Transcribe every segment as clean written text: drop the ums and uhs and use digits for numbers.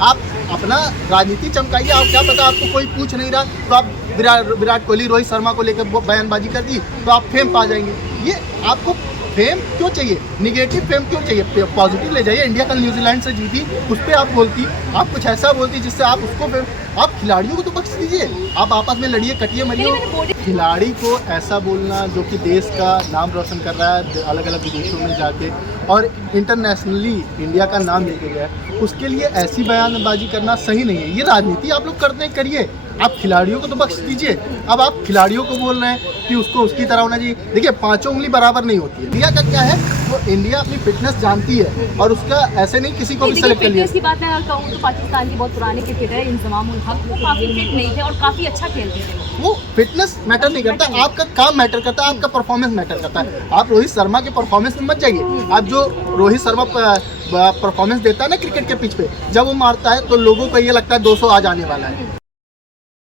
आप अपना राजनीति चमकाइए। आप क्या पता आपको कोई पूछ नहीं रहा तो आप विराट कोहली रोहित शर्मा को लेकर बयानबाजी कर दी तो आप फेम पा जाएंगे। ये आपको फेम क्यों चाहिए? निगेटिव फेम क्यों चाहिए? पॉजिटिव ले जाइए। इंडिया कल न्यूजीलैंड से जीती, उस पर आप बोलती, आप कुछ ऐसा बोलती जिससे आप उसको फेम। आप खिलाड़ियों को तो बख्श दीजिए, आप आपस में लड़िए, कटिए, मरिए। खिलाड़ी को ऐसा बोलना जो कि देश का नाम रोशन कर रहा है अलग अलग विदेशों में जाके और इंटरनेशनली इंडिया का नाम लेके गया, उसके लिए ऐसी बयानबाजी करना सही नहीं है। ये राजनीति आप लोग करते हैं, करिए, आप खिलाड़ियों को तो बख्श दीजिए। अब आप खिलाड़ियों को बोल रहे हैं कि उसको उसकी तरह होना चाहिए। देखिए, पांचों उंगली बराबर नहीं होती है। इंडिया का क्या है, वो इंडिया अपनी फिटनेस जानती है और उसका ऐसे नहीं किसी को भी सेलेक्ट कर लिया। की बात मैं कहूँ तो पाकिस्तान की बहुत पुराने क्रिकेटर इंजमाम उल हक, वो काफी फिट नहीं थे और काफी अच्छा खेलते थे। वो फिटनेस मैटर नहीं करता, आपका काम मैटर करता है, आपका परफॉर्मेंस मैटर करता है। आप रोहित शर्मा के परफॉर्मेंस में मत जाइए। आप जो रोहित शर्मा परफॉर्मेंस देता है ना क्रिकेट के पिच पे, जब वो मारता है तो लोगों को ये लगता है 200 आज आने वाला है।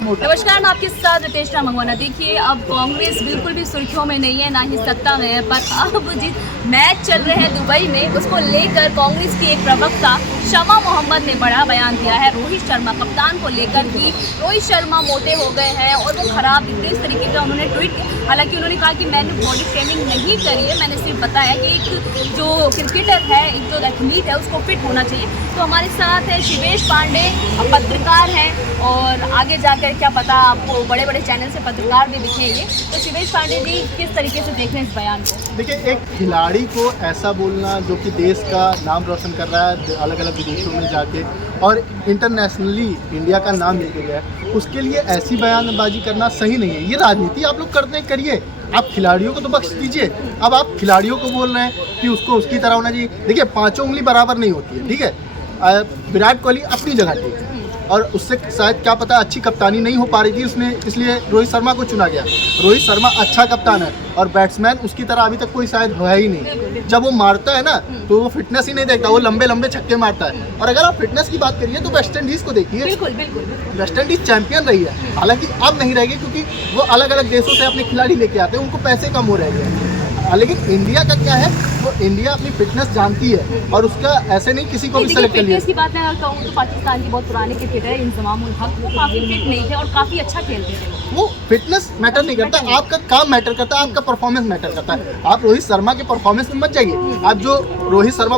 नमस्कार, मैं आपके साथ रितेश मंगवाना। देखिए, अब कांग्रेस बिल्कुल भी सुर्खियों में नहीं है, ना ही सत्ता में है, पर अब जिस मैच चल रहे हैं दुबई में, उसको लेकर कांग्रेस की एक प्रवक्ता शमा मोहम्मद ने बड़ा बयान दिया है रोहित शर्मा कप्तान को लेकर कि रोहित शर्मा मोटे हो गए हैं और वो खराब दिखते हैं। इस तरीके का उन्होंने ट्वीट किया। हालांकि उन्होंने कहा कि मैंने बॉडी ट्रेनिंग नहीं करी है, मैंने सिर्फ बताया कि एक जो क्रिकेटर है, एक जो एथलीट है, उसको फिट होना चाहिए। तो हमारे साथ है शिवेश पांडे, पत्रकार हैं और आगे जाकर क्या पता आपको बड़े बड़े चैनल से पत्रकार भी दिखेंगे। तो शिवेश पांडे जी, किस तरीके से देख रहे हैं इस बयान को? देखिए, एक खिलाड़ी को ऐसा बोलना जो कि देश का नाम रोशन कर रहा है अलग अलग विदेशों में जाके और इंटरनेशनली इंडिया का नाम लेके गया, उसके लिए ऐसी बयानबाजी करना सही नहीं है। ये राजनीति आप लोग करते हैं, करिए, आप खिलाड़ियों को तो बख्श दीजिए। अब आप खिलाड़ियों को बोल रहे हैं कि उसको उसकी तरह होना चाहिए। देखिए, पांचों उंगली बराबर नहीं होती है, ठीक है। विराट कोहली अपनी जगह ठीक है और उससे शायद क्या पता अच्छी कप्तानी नहीं हो पा रही थी उसने, इसलिए रोहित शर्मा को चुना गया। रोहित शर्मा अच्छा कप्तान है और बैट्समैन उसकी तरह अभी तक कोई शायद है ही नहीं। जब वो मारता है ना तो वो फिटनेस ही नहीं देखता, वो लंबे लंबे छक्के मारता है। और अगर आप फिटनेस की बात करिए तो वेस्ट इंडीज को देखिए, बिल्कुल बिल्कुल वेस्ट इंडीज चैंपियन रही है, हालांकि अब नहीं रहेगी क्योंकि वो अलग अलग देशों से अपने खिलाड़ी लेके आते हैं, उनको पैसे कम हो रहे हैं। लेकिन इंडिया का क्या है, वो इंडिया अपनी फिटनेस जानती है और उसका ऐसे नहीं किसी को भी सेलेक्ट कर लिया। की बात मैं कहूँ तो पाकिस्तान की बहुत पुराने क्रिकेटर इंजमाम उल हक, वो काफी फिट नहीं थे और काफी अच्छा खेलते थे। वो फिटनेस मैटर नहीं करता, आपका काम मैटर करता है, आपका परफॉर्मेंस मैटर करता है। आप रोहित शर्मा के परफॉर्मेंस में मत जाइए। आप जो रोहित शर्मा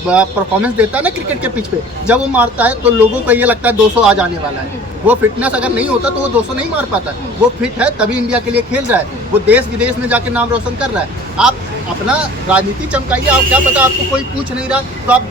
परफॉर्मेंस देता है ना क्रिकेट के पिच पे, जब वो मारता है तो लोगों को ये लगता है 200 आज आने वाला है। वो फिटनेस अगर नहीं होता तो वो 200 नहीं मार पाता। वो फिट है तभी इंडिया के लिए खेल रहा है, वो देश विदेश में जाके नाम रोशन कर रहा है। आप अपना राजनीति चमकाइए। आप क्या पता आपको कोई पूछ नहीं रहा तो आप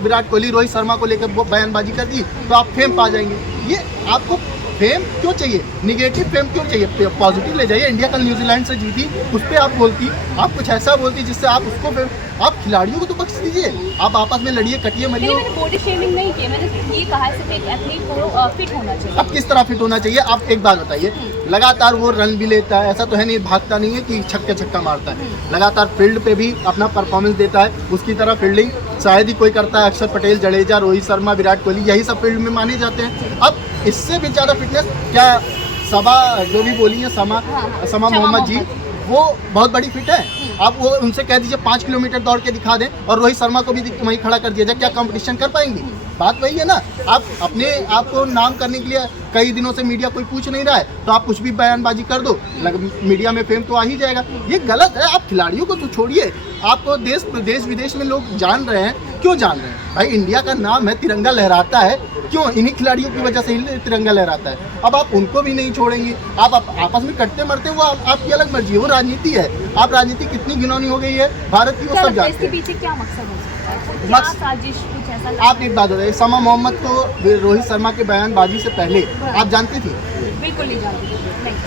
विराट कोहली रोहित शर्मा को लेकर बयानबाजी कर दी तो आप फेम पा जाएंगे। ये आपको फेम क्यों चाहिए? निगेटिव फेम क्यों चाहिए? पॉजिटिव ले जाइए। इंडिया कल न्यूजीलैंड से जीती, उस पर आप बोलती, आप कुछ ऐसा बोलती जिससे आप उसको फेम। आप खिलाड़ियों को तो बख्श दीजिए, आप आपस में लड़िए, कटिए, मरिए। मैंने बॉडी शेमिंग नहीं की, मैंने सिर्फ ये कहा है सिर्फ एक एथलीट को फिट होना चाहिए। अब किस तरह फिट होना चाहिए? आप एक बात बताइए, लगातार वो रन भी लेता है, ऐसा तो है नहीं भागता नहीं है कि छक्का मारता है, लगातार फील्ड पे भी अपना परफॉर्मेंस देता है। उसकी तरह फील्डिंग शायद ही कोई करता है। अक्षर पटेल, जडेजा, रोहित शर्मा, विराट कोहली, यही सब फील्ड में माने जाते हैं। अब इससे भी ज़्यादा फिटनेस क्या सबा जो भी बोली है, शमा मोहम्मद जी, वो बहुत बड़ी फिट है। आप वो उनसे कह दीजिए 5 किलोमीटर दौड़ के दिखा दें और रोहित शर्मा को भी वहीं खड़ा कर दिया जाए, क्या कंपटीशन कर पाएंगे? बात वही है ना। आप अपने आप को नाम करने के लिए कई दिनों से मीडिया कोई पूछ नहीं रहा है तो आप कुछ भी बयानबाजी कर दो, मीडिया में फेम तो आ ही जाएगा। ये गलत है। आप खिलाड़ियों को तो छोड़िए, आपको देश विदेश में लोग जान रहे हैं। क्यों जान रहे हैं भाई? इंडिया का नाम है, तिरंगा लहराता है, क्यों? इन्हीं खिलाड़ियों की वजह से ही तिरंगा लहराता है। अब आप उनको भी नहीं छोड़ेंगे, आप आपस में कटते मरते, वो आपकी अलग मर्जी है, वो राजनीति है। आप राजनीति कितनी घिनौनी हो गई है भारत की, वो सब जानते हैं। इसके पीछे क्या मकसद हो सकता है? क्या साजिश कुछ ऐसा? आप एक बात बताइए, शमा मोहम्मद को रोहित शर्मा के बयानबाजी से पहले आप जानती थी? बिल्कुल नहीं जानती।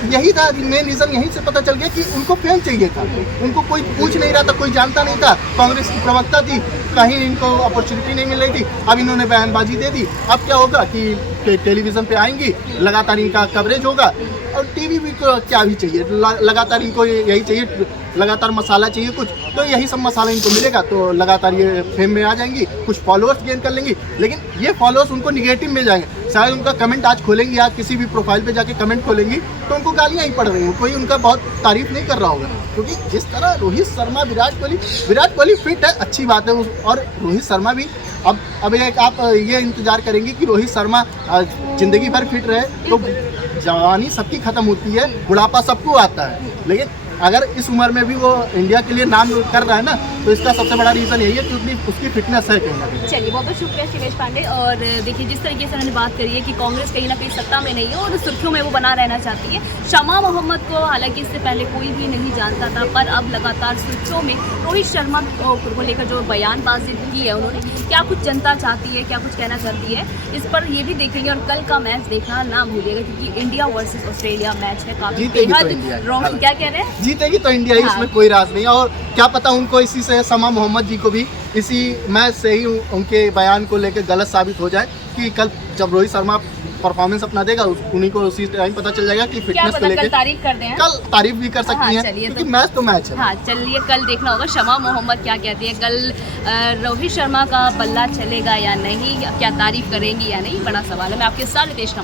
यही था मेन रीजन, यहीं से पता चल गया कि उनको फेम चाहिए था। उनको कोई पूछ नहीं रहा था, कोई जानता नहीं था। कांग्रेस की प्रवक्ता थी, कहीं इनको अपॉर्चुनिटी नहीं मिल रही थी, अब इन्होंने बयानबाजी दे दी। अब क्या होगा कि टेलीविज़न पे आएंगी, लगातार इनका कवरेज होगा और टीवी भी को क्या भी चाहिए, लगातार इनको यही चाहिए, लगातार मसाला चाहिए कुछ, तो यही सब मसाला इनको मिलेगा तो लगातार ये फेम में आ जाएंगी, कुछ फॉलोअर्स गेन कर लेंगी। लेकिन ये फॉलोअर्स उनको निगेटिव मिल जाएंगे। शायद उनका कमेंट आज खोलेंगी, आज किसी भी प्रोफाइल पे जाके कमेंट खोलेंगी तो उनको गालियाँ ही पड़ रही हैं, कोई उनका बहुत तारीफ नहीं कर रहा होगा। क्योंकि जिस तरह रोहित शर्मा, विराट कोहली फिट है, अच्छी बात है, और रोहित शर्मा भी अब एक आप ये इंतजार करेंगे कि रोहित शर्मा जिंदगी भर फिट रहे, तो जवानी सबकी खत्म होती है, बुढ़ापा सबको आता है, लेकिन अगर इस उम्र में भी वो इंडिया के लिए नाम कर रहा है ना, तो इसका सबसे बड़ा रीज़न यही है क्योंकि उसकी फिटनेस है कहीं ना कहीं। चलिए, बहुत बहुत शुक्रिया शिवेश पांडे। और देखिए, जिस तरीके से उन्होंने बात करी है कि कांग्रेस कहीं ना कहीं सत्ता में नहीं है और सुर्खियों में वो बना रहना चाहती है। शमा मोहम्मद को हालांकि इससे पहले कोई भी नहीं जानता था, पर अब लगातार सुर्खियों में रोहित शर्मा को लेकर जो बयानबाजी की है उन्होंने, क्या कुछ जनता चाहती है, क्या कुछ कहना चाहती है, इस पर ये भी देखेंगे। और कल का मैच देखना ना भूलिएगा क्योंकि इंडिया वर्सेस ऑस्ट्रेलिया मैच है, काफी जीतेगी तो बेहद इंडिया। रोमांचक। क्या कह रहे हैं? जीतेगी तो इंडिया ही, हाँ। इसमें कोई राज नहीं है। और क्या पता उनको इसी से, शमा मोहम्मद जी को भी इसी मैच से ही उनके बयान को लेकर गलत साबित हो जाए कि कल जब रोहित शर्मा परफॉर्मेंस अपना देगा उन्हीं को उसी टाइम पता चल जाएगा कि क्या फिटनेस को पता लेकर कल तारीफ कर दें। कल तारीफ भी कर सकती हाँ, हैं चलिए क्योंकि तो- मैच तो मैच है। हाँ, चलिए कल देखना होगा शमा मोहम्मद क्या कहती है। कल रोहित शर्मा का बल्ला चलेगा या नहीं, क्या तारीफ करेंगी या नहीं, बड़ा सवाल है। मैं आपके साथ रितेश का